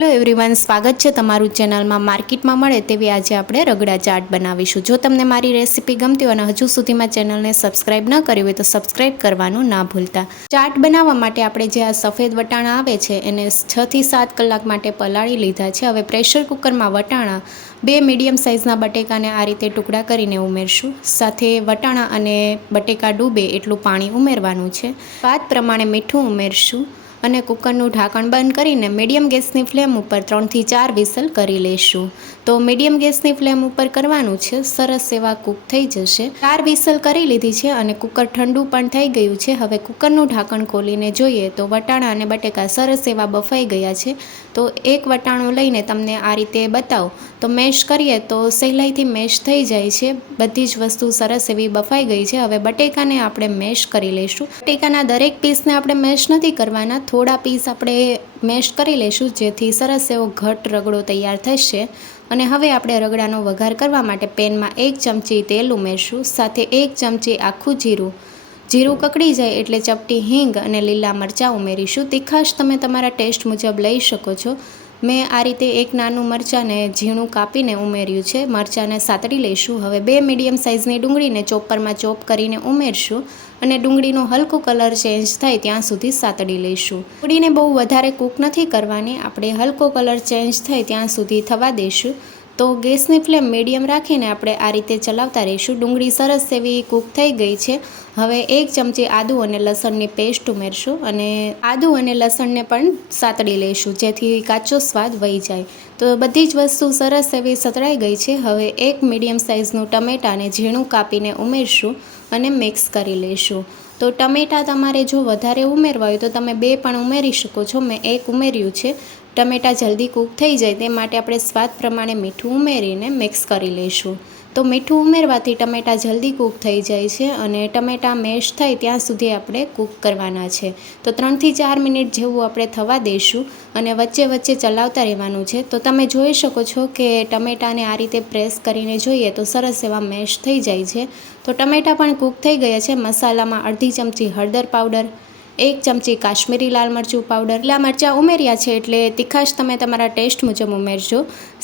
Hello everyone, સ્વાગત છે તમારું ચેનલમાં. માર્કેટમાં મળે તેવી આજે આપણે રગડા ચાટ બનાવીશું. જો તમને મારી રેસીપી ગમતી હોય અને હજુ સુધીમાં ચેનલને સબસ્ક્રાઈબ ન કરી હોય તો સબસ્ક્રાઈબ કરવાનું ના ભૂલતા. ચાટ બનાવવા માટે આપણે જે આ સફેદ વટાણા આવે છે એને 6 થી 7 કલાક માટે પલાળી લીધા છે. હવે પ્રેશર કુકરમાં વટાણા, 2 મીડિયમ સાઇઝના બટેકાને આ રીતે ટુકડા કરીને ઉમેરશું. સાથે વટાણા અને બટેકા ડૂબે એટલું પાણી ઉમેરવાનું છે. સ્વાદ પ્રમાણે મીઠું ઉમેરશું અને કુકરનું ઢાંકણ બંધ કરીને મીડિયમ ગેસની ફ્લેમ ઉપર 3 થી 4 વિસલ કરી લઈશું. તો મીડિયમ ગેસની ફ્લેમ ઉપર કરવાનું છે. સરસ એવા કૂક થઈ જશે. 4 વિસલ કરી લીધી છે અને કુકર ઠંડુ પણ થઈ ગયું છે. હવે કુકરનું ઢાંકણ ખોલીને જોઈએ તો વટાણા અને બટેકા સરસ એવા બફાઈ ગયા છે. તો એક વટાણું લઈને તમને આ રીતે બતાવો તો મેશ કરીએ તો સહેલાઈથી મેશ થઈ જાય છે. બધી જ વસ્તુ સરસ એવી બફાઈ ગઈ છે. હવે બટેકાને આપણે મેશ કરી લઈશું. બટેકાના દરેક પીસને આપણે મેશ નથી કરવાના, થોડા પીસ આપણે મેશ કરી લઈશું જેથી સરસ એવો ઘટ રગડો તૈયાર થશે. અને હવે આપણે રગડાનો વઘાર કરવા માટે પેનમાં 1 ચમચી તેલ ઉમેરશું. સાથે 1 ચમચી આખું જીરું કકડી જાય એટલે ચપટી હિંગ અને લીલા મરચાં ઉમેરીશું. તીખાશ તમે તમારા ટેસ્ટ મુજબ લઈ શકો છો. મેં આ રીતે એક નાનું મરચાંને ઝીણું કાપીને ઉમેર્યું છે. મરચાંને સાતળી લઈશું. હવે 2 મીડિયમ સાઇઝની ડુંગળીને ચોપરમાં ચોપ કરીને ઉમેરશું અને ડુંગળીનો હલકો કલર ચેન્જ થાય ત્યાં સુધી સાતળી લઈશું. ડુંગળીને બહુ વધારે કૂક નથી કરવાની, આપણે હલકો કલર ચેન્જ થાય ત્યાં સુધી થવા દઈશું. તો ગેસની ફ્લેમ મીડિયમ રાખીને આપણે આ રીતે ચલાવતા રહીશું. ડુંગળી સરસ એવી કૂક થઈ ગઈ છે. હવે 1 ચમચી આદું અને લસણની પેસ્ટ ઉમેરશું અને આદું અને લસણને પણ સાતળી લઈશું જેથી કાચો સ્વાદ વહી જાય. તો બધી જ વસ્તુ સરસ એવી સતળાઈ ગઈ છે. હવે 1 મીડિયમ સાઇઝનું ટમેટાને ઝીણું કાપીને ઉમેરશું અને મિક્સ કરી લઈશું. તો ટમેટાં તમારે જો વધારે ઉમેરવા હોય તો તમે 2 પણ ઉમેરી શકો છો. મેં 1 ઉમેર્યું છે. ટમેટાં જલ્દી કૂક થઈ જાય તે માટે આપણે સ્વાદ પ્રમાણે મીઠું ઉમેરીને મિક્સ કરી લઈશું. તો મીઠું ઉમેરવાથી ટમેટાં જલ્દી કૂક થઈ જાય છે અને ટમેટાં મેશ થાય ત્યાં સુધી આપણે કૂક કરવાના છે. તો 3 થી 4 મિનિટ જેવું આપણે થવા દઈશું અને વચ્ચે વચ્ચે ચલાવતા રહેવાનું છે. તો તમે જોઈ શકો છો કે ટમેટાને આ રીતે પ્રેસ કરીને જોઈએ તો સરસ એવા મેશ થઈ જાય છે. તો ટમેટાં પણ કૂક થઈ ગયા છે. મસાલામાં અડધી ચમચી હળદર પાવડર, 1 ચમચી કાશ્મીરી લાલ મરચું પાવડર, લીલા મરચાં ઉમેર્યા છે એટલે તીખાશ તમે તમારા ટેસ્ટ મુજબ ઉમેરજો.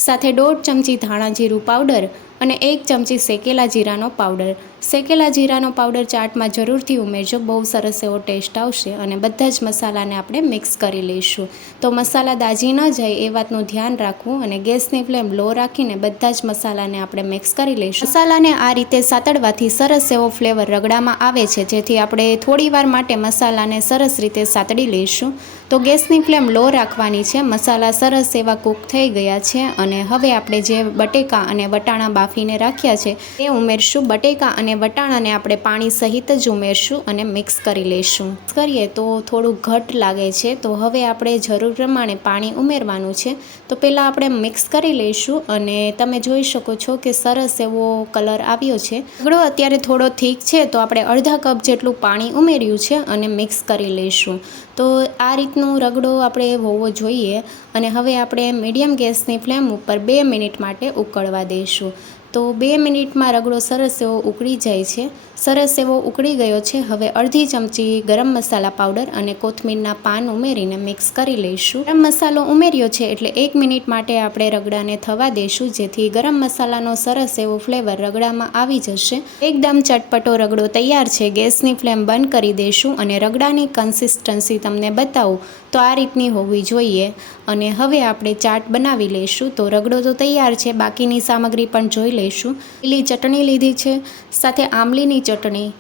સાથે 1/2 ચમચી ધાણા જીરું પાવડર અને 1 ચમચી શેકેલા જીરાનો પાવડર. શેકેલા જીરાનો પાવડર ચાટમાં જરૂરથી ઉમેરજો, બહુ સરસ એવો ટેસ્ટ આવશે. અને બધા જ મસાલાને આપણે મિક્સ કરી લઈશું. તો મસાલા દાજી ન જાય એ વાતનું ધ્યાન રાખવું અને ગેસની ફ્લેમ લો રાખીને બધા જ મસાલાને આપણે મિક્સ કરી લઈશું. મસાલાને આ રીતે સાતળવાથી સરસ એવો ફ્લેવર રગડામાં આવે છે જેથી આપણે થોડી વાર માટે મસાલાને સરસ રીતે સાતળી લઈશું. તો ગેસની ફ્લેમ લો રાખવાની છે. મસાલા સરસ એવા કૂક થઈ ગયા છે અને હવે આપણે જે બટેકા અને વટાણા બાફીને રાખ્યા છે એ ઉમેરશું. બટેકા અને વટાણાને આપણે પાણી સહિત જ ઉમેરશું અને મિક્સ કરી લઈશું. કરીએ તો થોડું ઘટ લાગે છે તો હવે આપણે જરૂર પ્રમાણે પાણી ઉમેરવાનું છે. તો પહેલાં આપણે મિક્સ કરી લઈશું અને તમે જોઈ શકો છો કે સરસ એવો કલર આવ્યો છે. રગડો અત્યારે થોડો થીક છે તો આપણે અડધા કપ જેટલું પાણી ઉમેર્યું છે અને મિક્સ કરી લઈશું. તો આ રીતનું રગડો આપણે હોવો જોઈએ અને હવે આપણે મીડિયમ ગેસની ફ્લેમ ઉપર 2 મિનિટ માટે ઉકળવા દઈશું. તો 2 મિનિટમાં રગડો સરસ એવો ઉકળી જાય છે. સરસ એવો ઉકળી ગયો છે. હવે અડધી ચમચી ગરમ મસાલા પાવડર અને કોથમીરના પાન ઉમેરીને મિક્સ કરી લઈશું. ગરમ મસાલો ઉમેર્યો છે એટલે 1 મિનિટ માટે આપણે રગડાને થવા દઈશું જેથી ગરમ મસાલાનો સરસ એવો ફ્લેવર રગડામાં આવી જશે. એકદમ ચટપટો રગડો તૈયાર છે. ગેસની ફ્લેમ બંધ કરી દઈશું અને રગડાની કન્સિસ્ટન્સી તમને બતાવું તો આ રીતની હોવી જોઈએ. અને હવે આપણે ચાટ બનાવી લઈશું. તો રગડો તો તૈયાર છે, બાકીની સામગ્રી પણ જોઈ લઈશું. લીલી ચટણી લીધી છે, સાથે આમલીની ચટણી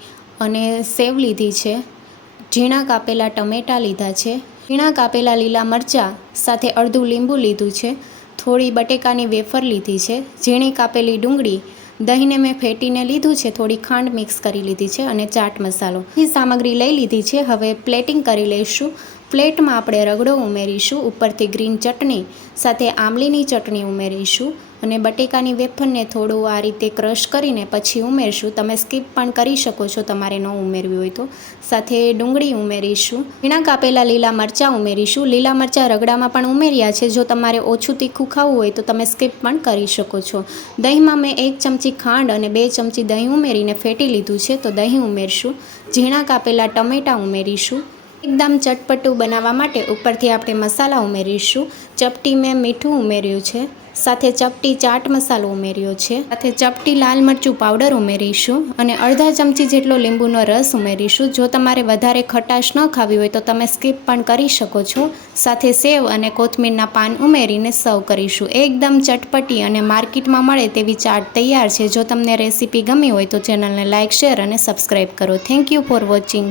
અને સેવ લીધી છે, ઝીણા કાપેલા ટમેટાં લીધા છે, ઝીણા કાપેલા લીલા મરચાં, સાથે અડધું લીંબુ લીધું છે, થોડી બટેકાની વેફર લીધી છે, ઝીણી કાપેલી ડુંગળી, દહીંને મેં ફેટીને લીધું છે, થોડી ખાંડ મિક્સ કરી લીધી છે અને ચાટ મસાલો એ સામગ્રી લઈ લીધી છે. હવે પ્લેટિંગ કરી લઈશું. પ્લેટમાં આપણે રગડો ઉમેરીશું, ઉપરથી ગ્રીન ચટણી સાથે આમલીની ચટણી ઉમેરીશું અને બટેકાની વેફરને થોડું આ રીતે ક્રશ કરીને પછી ઉમેરશું. તમે સ્કીપ પણ કરી શકો છો તમારે ન ઉમેરવી હોય તો. સાથે ડુંગળી ઉમેરીશું, ઝીણા કાપેલા લીલા મરચાં ઉમેરીશું. લીલા મરચાં રગડામાં પણ ઉમેર્યા છે. જો તમારે ઓછું તીખું ખાવું હોય તો તમે સ્કીપ પણ કરી શકો છો. દહીંમાં મેં 1 ચમચી ખાંડ અને 2 ચમચી દહીં ઉમેરીને ફેટી લીધું છે તો દહીં ઉમેરશું. ઝીણા કાપેલા ટમેટાં ઉમેરીશું. એકદમ ચટપટું બનાવવા માટે ઉપરથી આપણે મસાલા ઉમેરીશું. ચપટી મેં મીઠું ઉમેર્યું છે, સાથે ચપટી ચાટ મસાલો ઉમેર્યો છે, સાથે ચપટી લાલ મરચું પાવડર ઉમેરીશું અને અડધા ચમચી જેટલો લીંબુનો રસ ઉમેરીશું. જો તમારે વધારે ખટાશ ન ખાવી હોય તો તમે સ્કીપ પણ કરી શકો છો. સાથે સેવ અને કોથમીરના પાન ઉમેરીને સર્વ કરીશું. એકદમ ચટપટી અને માર્કેટમાં મળે તેવી ચાટ તૈયાર છે. જો તમને રેસીપી ગમી હોય તો ચેનલને લાઇક, શેર અને સબસ્ક્રાઈબ કરો. Thank you for watching.